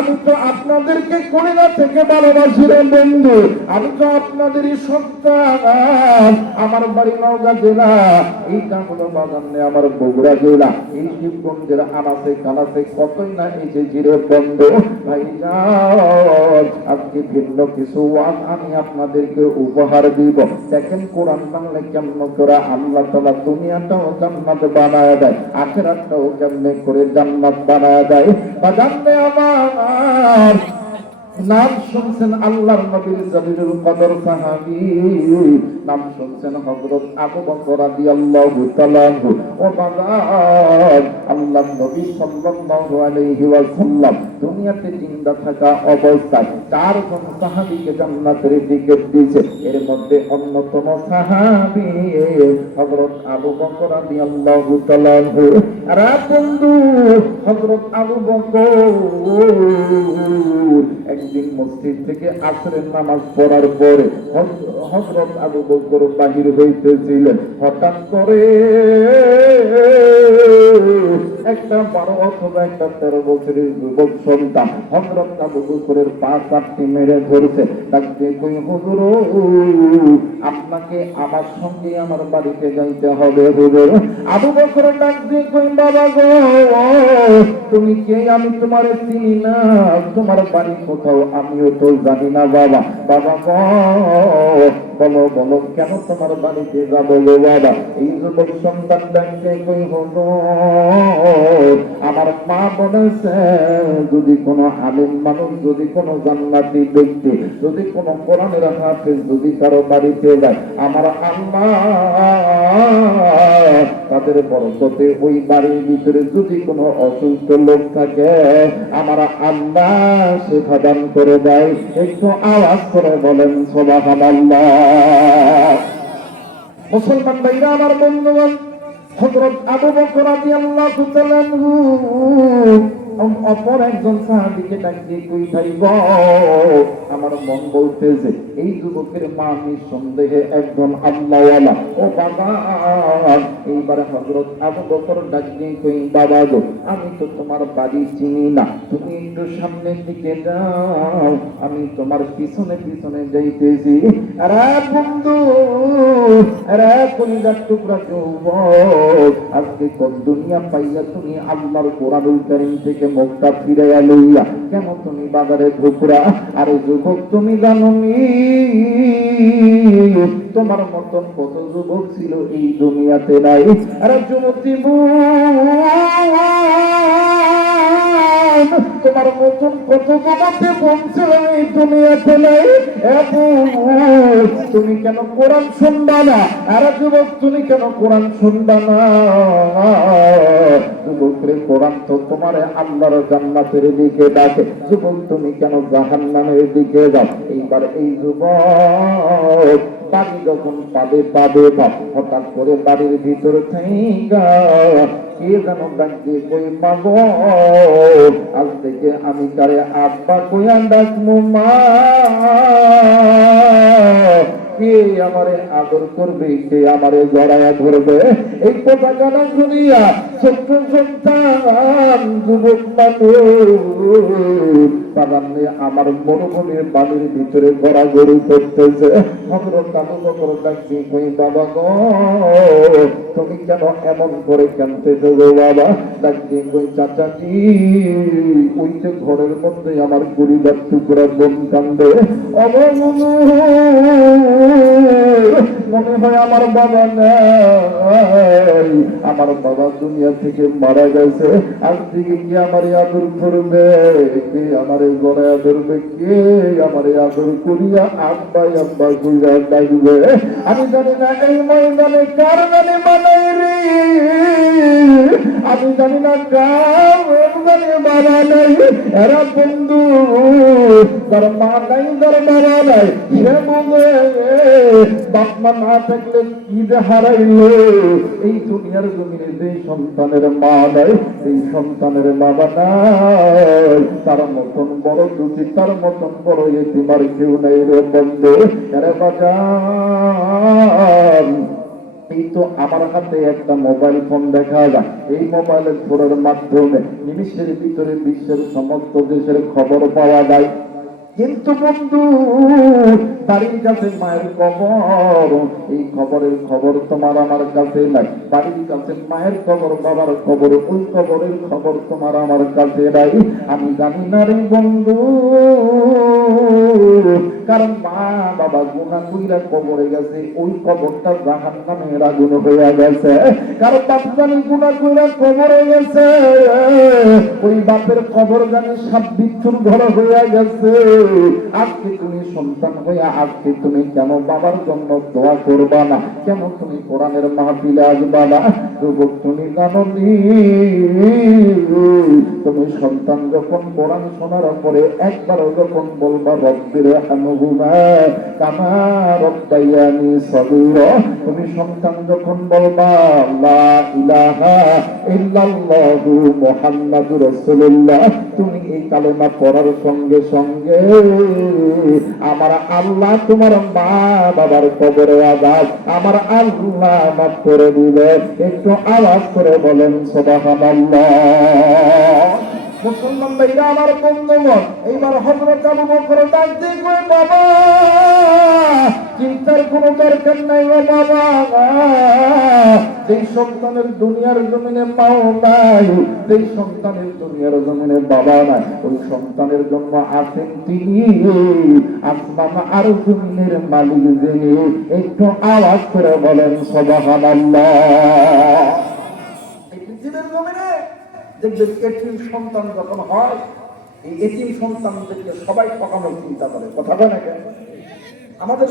আমি তো আপনাদেরকে কলিজা থেকে ভালোবাসি রে বন্ধু, আমি তো আপনাদেরই সন্তান। আমার বাড়ি নওগাঁ জেলা, এইটা হলো বাগানে আমার বগুড়া জেলা। এই শিবগঞ্জের আনাচে কানাচে কতই না এসেছি রে বন্ধু। ভাইজান, আজকে ভিন্ন কিছু ওয়াজ আমি আপনাদেরকে উপহার দিব। দেখেন কোরআন বাংলা কেমন করে আল্লাহ তাআলা দুনিয়াটাও জান্নাত বানায় দেয়, আখিরাতটাও কেমনে করে জান্নাত বানায় দেয়। বাজানে আমার নাম শুনছেন আল্লাহর নবীর জলিলুল কদর সাহাবী, নাম শুনছেন হযরত আবু বকর রাদিয়াল্লাহু তাআলা আনহু। ও বাজার, আল্লাহর নবী সাল্লাল্লাহু আলাইহি ওয়াসাল্লাম দুনিয়াতে জিন্দা থাকা অবস্থায় চারজন সাহাবীকে জান্নাতের টিকিট দিয়েছে। এর মধ্যে অন্যতম সাহাবী হযরত আবু বকর রাদিয়াল্লাহু তাআলা আনহু। আর বন্ধু, হযরত আবু বকর একদিন মসজিদ থেকে আসরের নামাজ পড়ার পরে হযরত আবু বকর বাহির হইতেছিলেন। হঠাৎ করে একটা 12 অথবা একটা 13 বছরের যুবক সন্তান হযরত আবু বকরের পা চাপটি মেরে ধরছে। ডাকতে কই, হুজুর আপনাকে আমার সঙ্গে আমার বাড়িতে যাইতে হবে হুজুর। আবু বকর ডাক দিয়ে কই, বাবা গো তুমি কে? আমি তোমারে চিনি না, তোমার বাড়ি কোথাও আমিও তো জানি না বাবা। বাবা গো বলো বলো কেন তোমার বাড়িতে যাবো গো বাবা? এই যুবক সন্তান ডাকতে কই, হুজুর আমার মা বলেছে যদি কোনো আলেম মানুষ, যদি কোনো জান্নাতি ব্যক্তি, যদি কোনো কোরআনের হাফেজ যদি কারো বাড়িতে যায়, আমার আল্লাহ তাদের বরকতে ওই বাড়ির ভিতরে যদি কোনো অসুস্থ লোক থাকে আমার আল্লাহ শিফা দান করে দেয়। একটু আওয়াজ করে বলেন সুবহানাল্লাহ। মুসলমান ভাইরা আমার বন্ধুগণ, হযরত আবু বকর রাদিয়াল্লাহু তাআলা আনহু অপর একজন সাহাবীকে ডাকিয়ে কই, ভাই গো আমার মন বলতেছে এই যুবকের মা নিঃসন্দেহে একজন আল্লাহওয়ালা। ও বাবা, এইবারে হযরত আবু বকর ডাকিয়ে কই, বাবা গো আমি তো তোমার বাড়ি চিনি না, তুমি একটু সামনের দিকে যাও, আমি তোমার পিছনে পিছনে যাইতেছি। আরে বন্ধু, আরে কলিজার টুকরা যুবক, আজকে কোন দুনিয়া পাইয়া তুমি আল্লাহর কোরআনুল কারীম থেকে মুখটা ফিরাইয়া লইয়া কেন তুমি বাজারে ঘুরা? আরে যুবক তুমি জানো নি তোমার মতন কত যুবক ছিল এই দুনিয়াতে নাই? আরে যুবতী তোমার মতন কত জগতে পৌঁছল এই দুনিয়াতে নাই। তুমি কেন কোরআন শুনবা না? আর যুবক তুমি কেন কোরআন শুনবা না? যুবকের কোরআন তো তোমার আল্লাহর জান্নাতের দিকে ডাকে, যুবক তুমি কেন জাহান্নামের দিকে যাও? এইবার এই যুবক বাড়ি যখন পাবে হঠাৎ করে বাড়ির ভিতর থেকে কে যেন ডাকতে কই, মাগো আজ থেকে আমি তারে আব্বা কইয়া ডাকমু। মা কে আমারে আদর করবে, কে আমারে জড়ায়া ধরবে? এই কথা জানা শুনিয়া ছোট্ট সন্তান যুবক মানুষ আমার মরুভূমির বাড়ির ভিতরে গড়াগড়ি করতেছে। হযরত আবু বকর ডাকতে কই, বাবা গো তুমি কেন এমন করে কাঁদতেছো গো বাবা? ডাকতে কই, চাচাজি ওই যে ঘরের মধ্যে আমার পরিবার টুকরা বোন কান্দে, মনে হয় আমার বাবা নাই, আমার বাবা দুনিয়া থেকে মারা গেছে। আজ থেকে কি আমার আদর করবে? কে আমার গড়ায় ধরবে? কে আমার আদর করিয়া আব্বা আব্বা কইরা ডাকবে? আমি জানি না এই ময়দানে কার গানে মানাই রে, আমি জানি না কার গানে মানা নাই। এরা বন্ধু যার মা নাই, যার বাবা নাই, সে বুঝে বাপ মা না থাকলে কি যে হারাইল। এই দুনিয়ার জমিনে যে সন্তানের মা নাই, এই সন্তানের বাবা নাই, তার মতন বড় দুঃখী, তার মতন বড় এতিমার কেউ নাই রে বন্ধু। আরে বাজান, এই তো আমার হাতে একটা মোবাইল ফোন দেখা যায়, এই মোবাইলের ফোনের মাধ্যমে নিমিষের ভিতরে বিশ্বের সমস্ত দেশের খবর পাওয়া যায়। কিন্তু বন্ধু, বাড়ির কাছে মায়ের কবর, এই খবরের খবর তোমার আমার কাছে নাই। বাড়ির কাছে মায়ের কবর, বাবার কবর, ওই কবরের খবর তোমার আমার কাছে নাই। আমি জানি না রে বন্ধু, কারণ মা বাবা গুনাহ কইরা কবরে গেছে, ওই কবরটা জাহান্নামের আগুন হয়ে গেছে। কারণ বাপ জানি গুনাহ কইরা কবরে গেছে, ওই বাপের কবর জানি সাত বিচ্ছুর ঘর হয়ে গেছে। আজকে তুমি সন্তান হইয়া আজকে তুমি কেন বাবার জন্য দোয়া করবা না? কেন তুমি কোরআনের মাহফিলে আসবা না? যুবক তুমি জানো নি, তুমি সন্তান যখন কোরআন শোনার পরে একবার যখন বলবা রব্বির হামহুমা কামা রব্বায়ানি সগীরা, তুমি সন্তান যখন বলবা লা ইলাহা ইল্লাল্লাহু মুহাম্মাদুর রাসূলুল্লাহ, তুমি এই কালেমা পড়ার সঙ্গে সঙ্গে আমার আল্লাহ তোমার মা বাবার কবরে আযাব আমার আল্লাহ মাফ করে দিবে। একটু আওয়াজ করে বলেন সুবহানাল্লাহ। মুসলমান ভাইরা আমার বন্ধুগণ, এইবার হযরত আবু বকর ডাক দিয়ে কয়, বাবা চিন্তার কোনো দরকার নাই ও বাবা, যেই সন্তানের দুনিয়ার জমিনে পাও নাই, যেই সন্তানের দুনিয়ার জমিনে বাবা নাই, ওই সন্তানের জন্য আছেন তিনি আসমান আর জমিনের মালিক যিনি। একটু আওয়াজ করে বলেন সুবহানাল্লাহ। এই পৃথিবীর জমিনে দেখবেন এতিম সন্তান যখন হয়, এই এতিম সন্তানদেরকে সবাই ঠকানোর চিন্তা করে, কথা বলে না কেন? আমাদের